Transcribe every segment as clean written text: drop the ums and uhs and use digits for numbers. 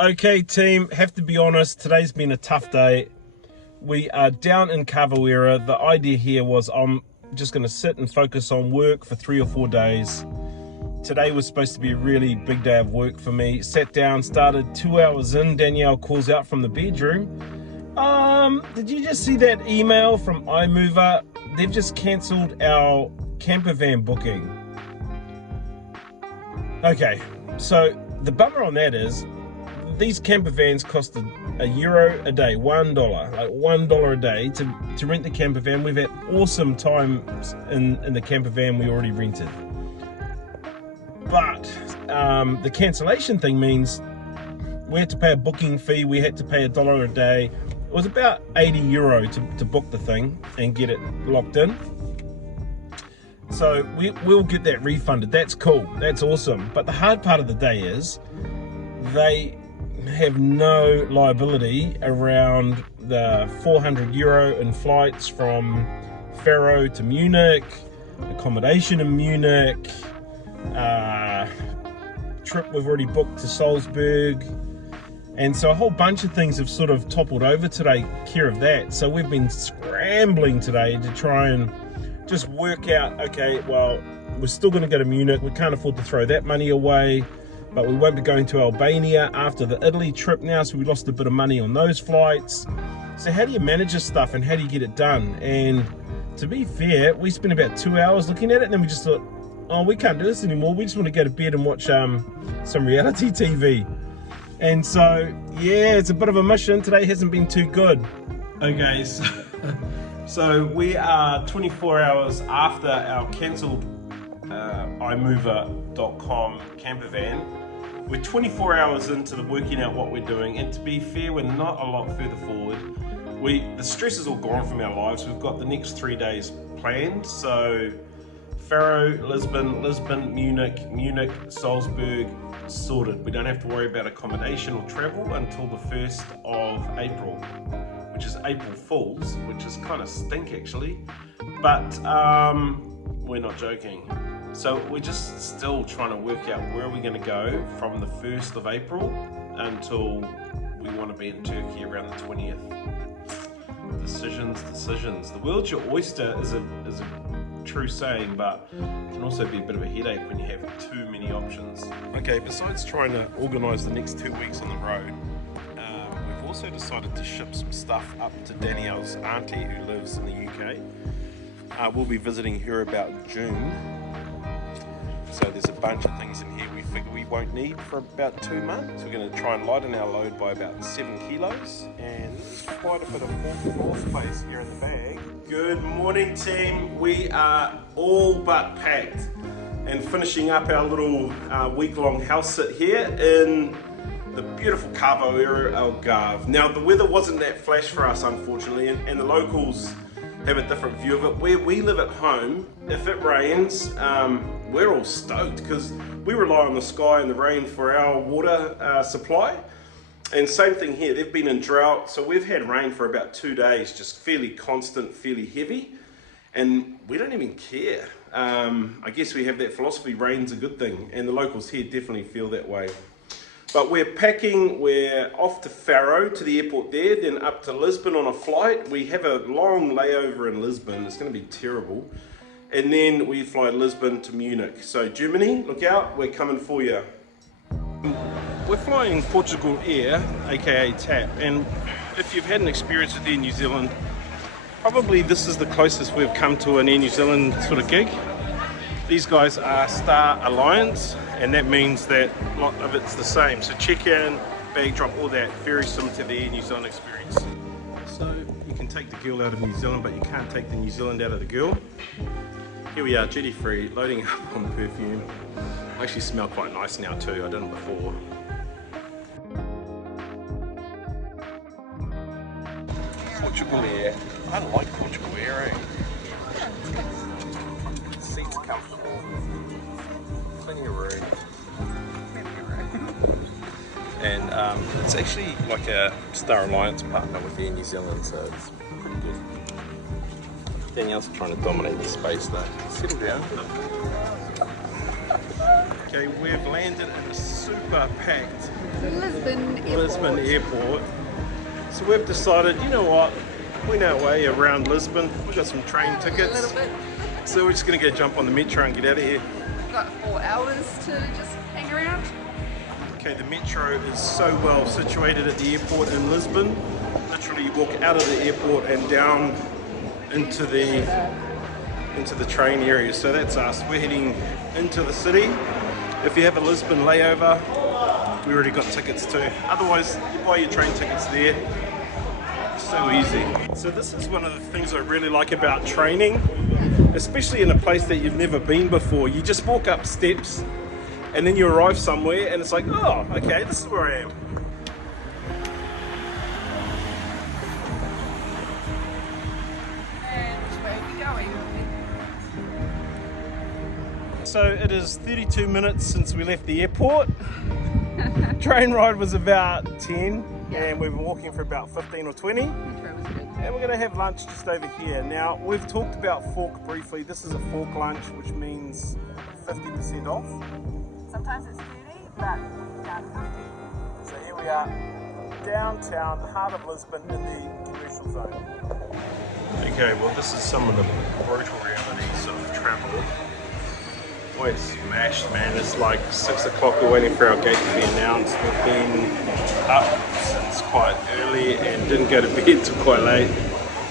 Okay team, have to be honest, today's been a tough day. We are down in Campervan. The idea here was I'm just going to sit and focus on work for 3 or 4 days. Today was supposed to be a really big day of work for me. Sat down, started 2 hours in, Danielle calls out from the bedroom. Did you just see that email from iMover? They've just cancelled our campervan booking. Okay, so the bummer on that is, these camper vans costed €1 a day, $1, like $1 a day to rent the camper van. We've had awesome times in the camper van we already rented. But the cancellation thing means we had to pay a booking fee, we had to pay $1 a day. It was about €80 to book the thing and get it locked in. So we'll get that refunded. That's cool, that's awesome. But the hard part of the day is they have no liability around the €400 in flights from Faro to Munich, accommodation in Munich, trip we've already booked to Salzburg, and so a whole bunch of things have sort of toppled over to take care of that. So we've been scrambling today to try and just work out, okay, well, we're still going to go to Munich, we can't afford to throw that money away, but we won't be going to Albania after the Italy trip now, so we lost a bit of money on those flights. So how do you manage this stuff and how do you get it done? And to be fair, we spent about 2 hours looking at it and then we just thought, oh, we can't do this anymore, we just want to go to bed and watch some reality TV. And so yeah, it's a bit of a mission. Today hasn't been too good. Okay, so we are 24 hours after our cancelled iMover.com campervan. We're 24 hours into the working out what we're doing, and to be fair, we're not a lot further forward. The stress is all gone from our lives. We've got the next 3 days planned. So Faro, Lisbon, Munich, Salzburg, sorted. We don't have to worry about accommodation or travel until the 1st of April, which is April Fools, which is kind of stink actually, but we're not joking. So we're just still trying to work out where we're going to go from the 1st of April until we want to be in Turkey around the 20th. Decisions. The world's your oyster is a true saying, but it can also be a bit of a headache when you have too many options. Okay, besides trying to organise the next 2 weeks on the road, we've also decided to ship some stuff up to Danielle's auntie who lives in the UK. We'll be visiting her about June. So there's a bunch of things in here we figure we won't need for about 2 months. We're going to try and lighten our load by about 7 kilos, and there's quite a bit of floor space here in the bag. Good morning team, we are all but packed and finishing up our little week-long house sit here in the beautiful Cavo area of Algarve. Now the weather wasn't that flash for us unfortunately, and the locals have a different view of it. Where we live at home, if it rains, we're all stoked because we rely on the sky and the rain for our water supply. And same thing here, they've been in drought, so we've had rain for about 2 days, just fairly constant, fairly heavy, and we don't even care. I guess we have that philosophy, rain's a good thing, and the locals here definitely feel that way. But we're packing, we're off to Faro, to the airport there, then up to Lisbon on a flight. We have a long layover in Lisbon, it's going to be terrible. And then we fly Lisbon to Munich. So Germany, look out, we're coming for you. We're flying Portugal Air, aka TAP, and if you've had an experience with Air New Zealand, probably this is the closest we've come to an Air New Zealand sort of gig. These guys are Star Alliance, and that means that a lot of it's the same. So check-in, bag drop, all that, very similar to the Air New Zealand experience. So you can take the girl out of New Zealand, but you can't take the New Zealand out of the girl. Here we are, duty-free, loading up on perfume. I actually smell quite nice now too, I've done it before. Portugal Air. I like Portugal Air, Seats are comfortable, plenty of room. And it's actually like a Star Alliance partner with Air New Zealand, so it's pretty good. Danielle's trying to dominate the space though. Settle down. Okay, we've landed in a super packed Lisbon airport. So we've decided, you know what, we know our way around Lisbon. We've got some train tickets. A little bit. So we're just going to go jump on the metro and get out of here. We've got 4 hours to just hang around. Okay, the metro is so well situated at the airport in Lisbon. Literally you walk out of the airport and down into the train area. So that's us. We're heading into the city. If you have a Lisbon layover, we already got tickets too. Otherwise, you buy your train tickets there. So easy. So this is one of the things I really like about training, especially in a place that you've never been before. You just walk up steps and then you arrive somewhere and it's like, oh, okay, this is where I am. And where are we going? So it is 32 minutes since we left the airport. Train ride was about 10 and we've been walking for about 15 or 20. And we're going to have lunch just over here. Now, we've talked about fork briefly. This is a fork lunch, which means 50% off. Sometimes it's 30, but we can't 50. So here we are, downtown, the heart of Lisbon, in the commercial zone. Okay, well this is some of the brutal realities of travel. We're smashed, man. It's like 6 o'clock, we're waiting for our gate to be announced. We've been up since quite early and didn't go to bed till quite late.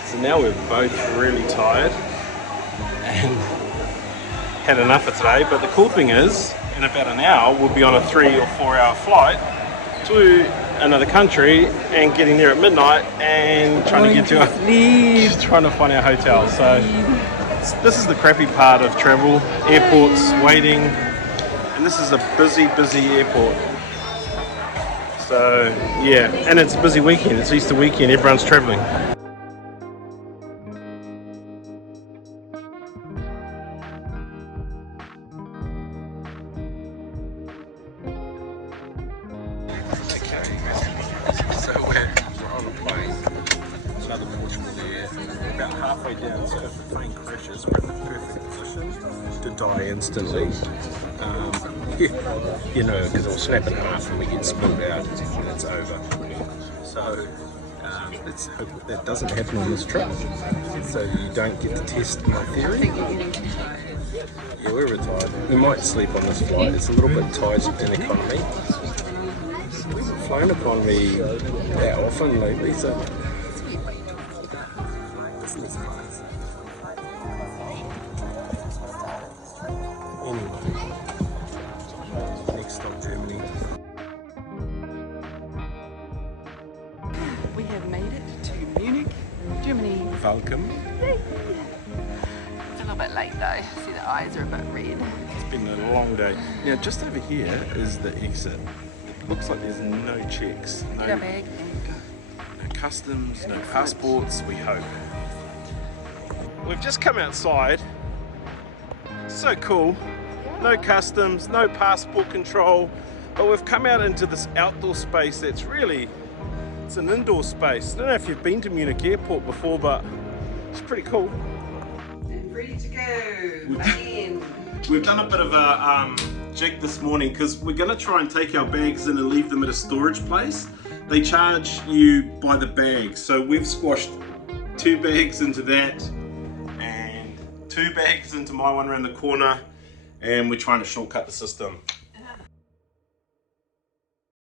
So now we're both really tired and had enough for today. But the cool thing is, in about an hour, we'll be on a 3 or 4 hour flight to another country and getting there at midnight and trying to find our hotel. So this is the crappy part of travel, airports, waiting, and this is a busy airport. So yeah, and it's a busy weekend, it's Easter weekend, everyone's traveling. So we're on a plane, another Portugal there, we're about halfway down, so if the plane crashes, we're in the perfect position to die instantly. You know, because it'll snap in half and we get spilled out and it's over. So let's hope that doesn't happen on this trip, so you don't get to test my theory. I think you're getting too tired. Yeah, we're retired. We might sleep on this flight, it's a little bit tight in economy. We haven't flown economy that often lately, so anyway, next stop Germany. We have made it to Munich, Germany. Welcome. It's a little bit late though. See, the eyes are a bit red. It's been a long day. Now just over here is the exit. It looks like there's no checks. Get our bag and go. No customs, no passports, we hope. We've just come outside. So cool. No customs, no passport control, but we've come out into this outdoor space that's really, it's an indoor space. I don't know if you've been to Munich Airport before, but it's pretty cool. And ready to go. Again. We've done a bit of a jig this morning because we're going to try and take our bags in and leave them at a storage place. They charge you by the bag, so we've squashed 2 bags into that and 2 bags into my one around the corner, and we're trying to shortcut the system.